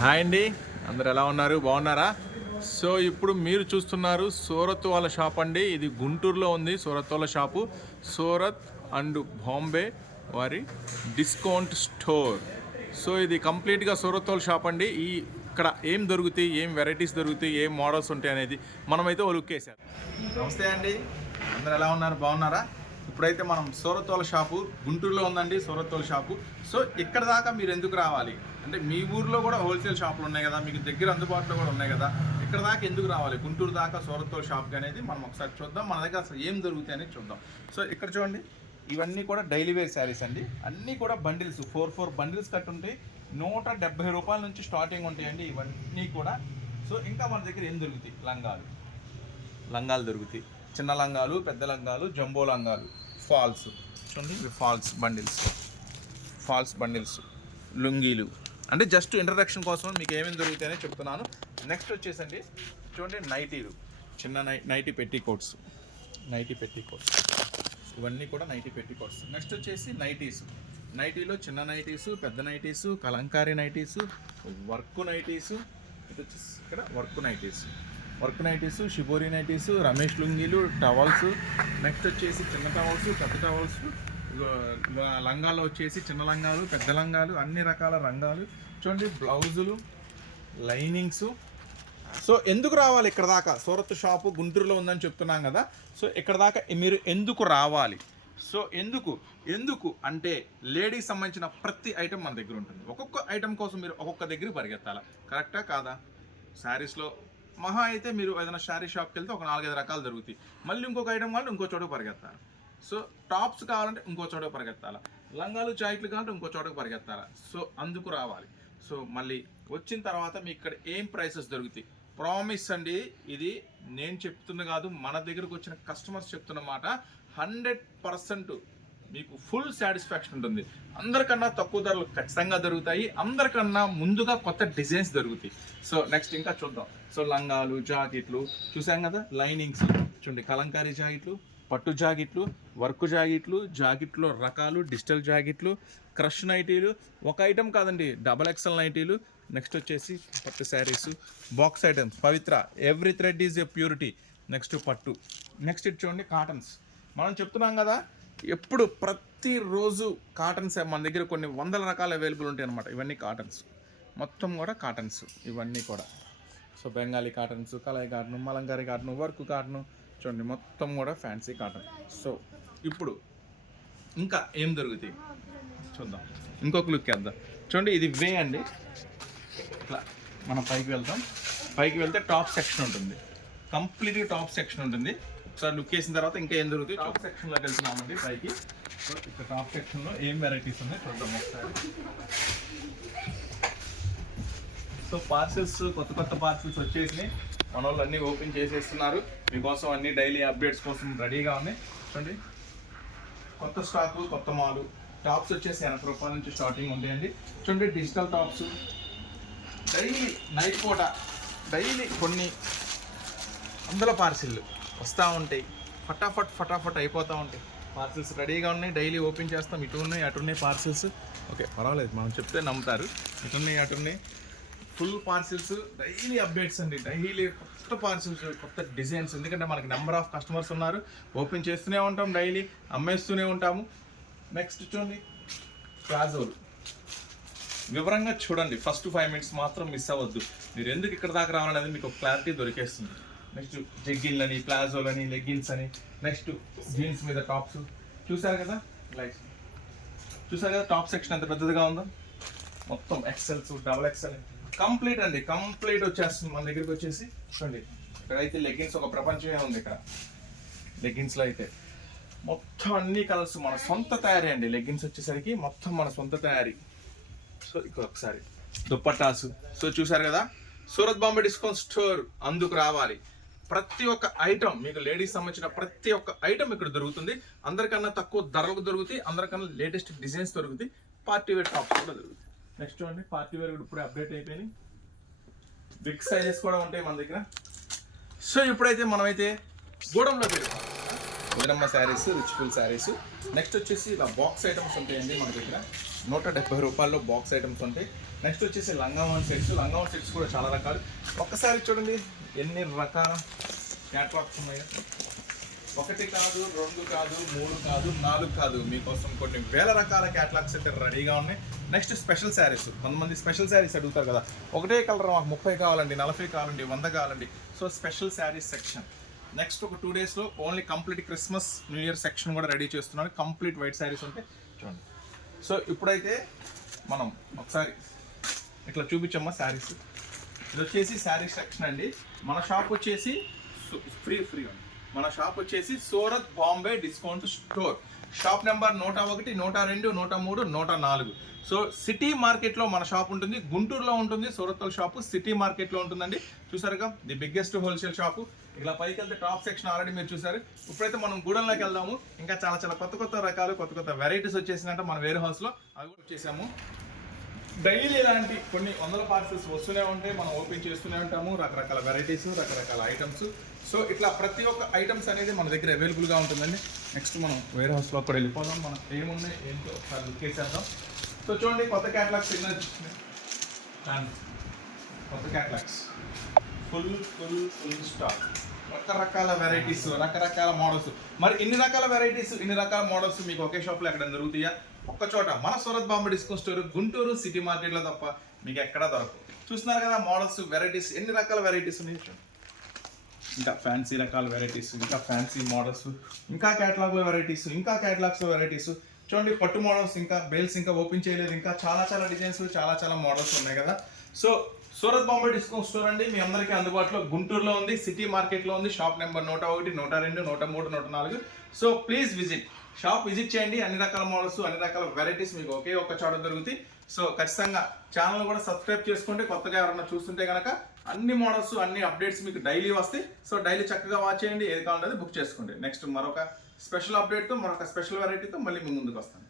Hi అండి, అందరు ఎలా ఉన్నారు? బాగున్నారా? సో ఇప్పుడు మీరు చూస్తున్నారు సూరత్ వాళ్ళ షాప్ అండి. ఇది గుంటూరులో ఉంది సూరత్ వాళ్ళ షాపు. సూరత్ అండ్ బాంబే వారి డిస్కౌంట్ స్టోర్. సో ఇది కంప్లీట్గా సూరత్ వాళ్ళ షాప్ అండి. ఇక్కడ ఏం దొరుకుతాయి, ఏం వెరైటీస్ దొరుకుతాయి, ఏం మోడల్స్ ఉంటాయి అనేది మనమైతే వాళ్ళు లుక్కేసారు. నమస్తే అండి, అందరు ఎలా ఉన్నారు? బాగున్నారా? ఇప్పుడైతే మనం సూరత్ వాళ్ళ షాపు గుంటూరులో ఉందండి. సూరత్ వాళ్ళ షాపు. సో ఇక్కడ దాకా మీరు ఎందుకు రావాలి అంటే, మీ ఊర్లో కూడా హోల్సేల్ షాపులు ఉన్నాయి కదా, మీకు దగ్గర అందుబాటులో కూడా ఉన్నాయి కదా, ఇక్కడ దాకా ఎందుకు రావాలి? గుంటూరు దాకా సూరత్ వాళ్ళ షాప్కి అనేది మనం ఒకసారి చూద్దాం. మన దగ్గర అసలు ఏం దొరుకుతాయి అనేది చూద్దాం. సో ఇక్కడ చూడండి, ఇవన్నీ కూడా డైలీ వేర్ శారీస్ అండి. అన్నీ కూడా బండిల్స్, 4 బండిల్స్ కట్టి ఉంటాయి. 170 రూపాయల నుంచి స్టార్టింగ్ ఉంటాయండి ఇవన్నీ కూడా. సో ఇంకా మన దగ్గర ఏం దొరుకుతాయి? లంగాలు దొరుకుతాయి. చిన్న లంగాలు, పెద్ద లంగాలు, జంబో లంగాలు, ఫాల్స్ చూడండి, ఇవి ఫాల్స్ బండిల్స్, లుంగీలు. అంటే జస్ట్ ఇంట్రడక్షన్ కోసం మీకు ఏమేమి దొరుకుతాయని చెప్తున్నాను. నెక్స్ట్ వచ్చేసండి చూడండి, నైటీలు, చిన్న నైటీ పెట్టికోట్స్, ఇవన్నీ కూడా నైటీ పెట్టికోట్స్. నెక్స్ట్ వచ్చేసి నైటీలో చిన్న నైటీసు, పెద్ద nighties, Kalamkari nighties, work nighties. ఇది వచ్చేసి ఇక్కడ work nighties, shibori nighties, Ramesh లుంగీలు, టవల్స్. నెక్స్ట్ వచ్చేసి చిన్న టవల్స్, పెద్ద టవల్స్. లంగాలు వచ్చేసి చిన్న లంగాలు, పెద్ద లంగాలు, అన్ని రకాల రంగాలు చూడండి, బ్లౌజులు, లైనింగ్స్. సో ఎందుకు రావాలి ఇక్కడ దాకా? సూరత్ షాపు గుంటూరులో ఉందని చెప్తున్నాం కదా. సో ఇక్కడ దాకా మీరు ఎందుకు రావాలి? సో ఎందుకు అంటే, లేడీస్ సంబంధించిన ప్రతి ఐటెం మన దగ్గర ఉంటుంది. ఒక్కొక్క ఐటెం కోసం మీరు ఒక్కొక్క దగ్గర పరిగెత్తాలి. కరెక్టా కాదా? శారీస్లో మహా అయితే మీరు ఏదైనా శారీ షాప్కి వెళ్తే ఒక 4-5 రకాలు దొరుకుతాయి. మళ్ళీ ఇంకొక ఐటెం కావాలంటే ఇంకో చోటుకు పరిగెత్తాలి. సో టాప్స్ కావాలంటే ఇంకో చోటుకు పరిగెత్తాలి. లంగాలు, జాకెట్లు కావాలంటే ఇంకో చోటుకు పరిగెత్తాలి. సో అందుకు రావాలి. సో మళ్ళీ వచ్చిన తర్వాత మీకు ఇక్కడ ఏం ప్రైసెస్ దొరుకుతాయి? ప్రామిస్ అండి, ఇది నేను చెప్తున్న కాదు, మన దగ్గరకు వచ్చిన కస్టమర్స్ చెప్తున్న మాట. 100% మీకు ఫుల్ సాటిస్ఫాక్షన్ ఉంటుంది. అందరికన్నా తక్కువ ధరలు ఖచ్చితంగా దొరుకుతాయి. అందరికన్నా ముందుగా కొత్త డిజైన్స్ దొరుకుతాయి. సో నెక్స్ట్ ఇంకా చూద్దాం. సో లంగాలు, జాకెట్లు చూసాం కదా, లైనింగ్స్ చూడండి, కలంకారీ జాకెట్లు, పట్టు జాకెట్లు, వర్క్ జాకెట్లు, జాకెట్లో రకాలు, డిజిటల్ జాకెట్లు, క్రష్ నైటీలు. ఒక ఐటెం కాదండి, XXL నైటీలు. నెక్స్ట్ వచ్చేసి పట్టు saris, box items, Pavitra, every thread is a purity. Next పట్టు. నెక్స్ట్ ఇటు చూడండి, కాటన్స్. మనం చెప్తున్నాం కదా, ఎప్పుడు ప్రతిరోజు కాటన్స్ మన దగ్గర కొన్ని వందల రకాలు అవైలబుల్ ఉంటాయి అన్నమాట. ఇవన్నీ కాటన్స్, మొత్తం కూడా కాటన్స్ ఇవన్నీ కూడా. సో బెంగాలీ కాటన్స్, కలాయి కాటన్, మలంగారీ కాటన్, వర్క్ కాటన్ చూడండి, మొత్తం కూడా ఫ్యాన్సీ కాటన్. సో ఇప్పుడు ఇంకా ఏం దొరుకుతాయి చూద్దాం. ఇంకొక లుక్ వేద్దాం. చూడండి, ఇది వే అండి. ఇట్లా మనం పైకి వెళ్తే టాప్ సెక్షన్ ఉంటుంది, కంప్లీట్గా టాప్ సెక్షన్ ఉంటుంది. ఒకసారి లుక్ వేసిన తర్వాత ఇంకా ఏం దొరుకుతాయి? టాప్ సెక్షన్లోకి వెళ్తున్నామండి పైకి. సో ఇక్కడ టాప్ సెక్షన్లో ఏం వెరైటీస్ ఉన్నాయి చూద్దాం ఒకసారి. సో పార్సిల్స్, కొత్త పార్సిల్స్ వచ్చేసినాయి. మన వాళ్ళు అన్నీ ఓపెన్ చేసేస్తున్నారు మీకోసం. అన్ని డైలీ అప్డేట్స్ కోసం రెడీగా ఉన్నాయి. చూడండి, కొత్త స్టాకు, కొత్త మాలు. టాప్స్ వచ్చేసి 80 రూపాయల నుంచి స్టార్టింగ్ ఉంటాయండి. చూడండి, డిజిటల్ టాప్స్ డైలీ నైట్ పూట కొన్ని వందల పార్సిల్లు వస్తూ ఉంటాయి. ఫటాఫట్ అయిపోతూ ఉంటాయి. పార్సిల్స్ రెడీగా ఉన్నాయి, డైలీ ఓపెన్ చేస్తాం. ఇటు ఉన్నాయి, అటు ఉన్నాయి పార్సిల్స్. ఓకే, పర్వాలేదు, మనం చెప్తే నమ్ముతారు. ఇటున్నాయి, అటున్నాయి, ఫుల్ పార్సిల్స్. డైలీ అప్డేట్స్ అండి, డైలీ కొత్త పార్సిల్స్, కొత్త డిజైన్స్. ఎందుకంటే మనకి నెంబర్ ఆఫ్ కస్టమర్స్ ఉన్నారు, ఓపెన్ చేస్తూనే ఉంటాం, డైలీ అమ్మేస్తూనే ఉంటాము. నెక్స్ట్ చూడండి, ప్లాజోలు. వివరంగా చూడండి, ఫస్ట్ 5 మినిట్స్ మాత్రం మిస్ అవ్వద్దు. మీరు ఎందుకు ఇక్కడ దాకా రావాలనేది మీకు క్లారిటీ దొరికేస్తుంది. నెక్స్ట్ జెగ్గిన్లని, ప్లాజోలని, లెగ్గిన్స్ అని. నెక్స్ట్ జీన్స్ మీద టాప్స్ చూసారు కదా, టాప్ సెక్షన్ ఎంత పెద్దదిగా ఉందో. మొత్తం XLs, XXL కంప్లీట్ అండి, కంప్లీట్ వచ్చేస్తుంది మన దగ్గరికి వచ్చేసి. చూడండి, ఇక్కడైతే లెగ్గిన్స్ ఒక ప్రపంచమే ఉంది. ఇక్కడ లెగ్గిన్స్లో అయితే మొత్తం అన్ని కలర్స్ మన సొంత తయారీ అండి. లెగ్గిన్స్ వచ్చేసరికి మొత్తం మన సొంత తయారీ. సో ఇక్కడ ఒకసారి దుప్పట్టాసు. సో చూసారు కదా, సూరత్ బాంబే డిస్కౌంట్ స్టోర్ అందుకు రావాలి. ప్రతి ఒక్క ఐటమ్ మీకు లేడీస్ సంబంధించిన ప్రతి ఒక్క ఐటమ్ ఇక్కడ దొరుకుతుంది. అందరికన్నా తక్కువ ధరలకు దొరుకుతాయి, అందరికన్నా లేటెస్ట్ డిజైన్స్ దొరుకుతాయి. పార్టీ వేర్ టాప్స్ కూడా దొరుకుతాయి. నెక్స్ట్ చూడండి, పార్టీ వేర్ కూడా ఇప్పుడే అప్డేట్ అయిపోయినాయి. బిగ్ సైజెస్ కూడా ఉంటాయి మన దగ్గర. సో ఇప్పుడైతే మనమైతే గూడెంలోకి వెళ్ళిపోతాం. వదినమ్మ శారీస్, రిచ్ఫుల్ శారీస్. నెక్స్ట్ వచ్చేసి ఇలా బాక్స్ ఐటమ్స్ ఉంటాయండి మన దగ్గర. 170 రూపాయల్లో బాక్స్ ఐటమ్స్ ఉంటాయి. నెక్స్ట్ వచ్చేసి లంగావన్ సెట్స్ కూడా చాలా రకాలు. ఒక్కసారి చూడండి ఎన్ని రకాల క్యాట్లాగ్స్ ఉన్నాయో. 1 కాదు, 2 కాదు, 3 కాదు, 4 కాదు, మీకోసం కొన్ని వేల రకాల క్యాట్లాగ్స్ అయితే రెడీగా ఉన్నాయి. Next special saris. కొంతమంది స్పెషల్ శారీస్ అడుగుతారు కదా, ఒకటే కలర్ మాకు 30 కావాలండి, 40 కావాలండి, 100 కావాలండి. So special saris section. Next ఒక 2 డేస్లో only complete Christmas new year section కూడా రెడీ చేస్తున్నాను. కంప్లీట్ వైట్ శారీస్ ఉంటాయి చూడండి. సో ఇప్పుడైతే మనం ఒకసారి ఇట్లా చూపించమ్మా శారీస్. ఇది వచ్చేసి శారీ సెక్షన్ అండి. మన షాప్ వచ్చేసి ఫ్రీ అండి. మన షాప్ వచ్చేసి Surat Bombay discount store. Shop number 101, 102, 103, 104. So city మార్కెట్లో మన షాప్ ఉంటుంది. గుంటూరులో ఉంటుంది సూరత్లో షాపు, సిటీ మార్కెట్లో ఉంటుందండి. చూసారుగా, ది బిగ్గెస్ట్ హోల్సేల్ షాపు. ఇలా పైకి వెళ్తే టాప్ సెక్షన్ ఆల్రెడీ మీరు చూసారు. ఇప్పుడైతే మనం గూడెంలోకి వెళ్దాము. ఇంకా చాలా కొత్త రకాలు, కొత్త వెరైటీస్ వచ్చేసినట్టు మన వేర్ హౌస్లో అవి కూడా వచ్చేసాము. డైలీ ఇలాంటి కొన్ని వందల పార్సెల్స్ వస్తూనే ఉంటాయి, మనం ఓపెన్ చేస్తూనే ఉంటాము. రకరకాల వెరైటీస్, రకరకాల ఐటమ్స్. సో ఇట్లా ప్రతి ఒక్క ఐటమ్స్ అనేది మన దగ్గర అవైలబుల్గా ఉంటుందండి. నెక్స్ట్ మనం వేర్ హౌస్లో కూడా వెళ్ళిపోదాం. మనం ఏమున్నాయి ఏంటో ఒకసారి లుక్ చేసేద్దాం. సో చూడండి, కొత్త క్యాటలాగ్స్ ఎన్నో కొత్త క్యాటలాగ్స్ ఫుల్ స్టాక్. రకరకాల వెరైటీస్, రకరకాల మోడల్స్. మరి ఇన్ని రకాల వెరైటీస్, ఇన్ని రకాల మోడల్స్ మీకు ఒకే షాప్లో ఎక్కడ దొరుకుతాయా? ఒక్క చోట, మన Surat Bombay discount store, Guntur city మార్కెట్లో తప్ప మీకు ఎక్కడా దొరకవు. చూస్తున్నారు కదా మోడల్స్, వెరైటీస్, ఎన్ని రకాల వెరైటీస్ ఉన్నాయి చూడండి. ఇంకా ఫ్యాన్సీ రకాల వెరైటీస్, ఇంకా ఫ్యాన్సీ మోడల్స్, ఇంకా క్యాటలాగ్లో వెరైటీస్, ఇంకా క్యాటలాగ్స్లో వెరైటీస్. చూడండి పట్టు మోడల్స్, ఇంకా బేల్స్ ఇంకా ఓపెన్ చేయలేదు. ఇంకా చాలా డిజైన్స్, చాలా మోడల్స్ ఉన్నాయి కదా. So Surat Bombay discount store అండి మీ అందరికీ అందుబాటులో గుంటూరులో ఉంది, సిటీ మార్కెట్లో ఉంది. Shop number 101, 102, 103, 104. So please shop visit చేయండి. అన్ని రకాల మోడల్స్, అన్ని రకాల వెరైటీస్ మీకు ఒకే ఒక్క చోట దొరుకుతాయి. సో ఖచ్చితంగా ఛానల్ కూడా సబ్స్క్రైబ్ చేసుకోండి. కొత్తగా ఎవరైనా చూస్తుంటే కనుక అన్ని మోడల్స్, అన్ని అప్డేట్స్ మీకు డైలీ వస్తాయి. సో డైలీ చక్కగా వాచ్ చేయండి, ఏది కావాలంటే బుక్ చేసుకోండి. నెక్స్ట్ మరొక స్పెషల్ అప్డేట్తో, మరొక స్పెషల్ వెరైటీతో మళ్ళీ మీ ముందుకు వస్తాను.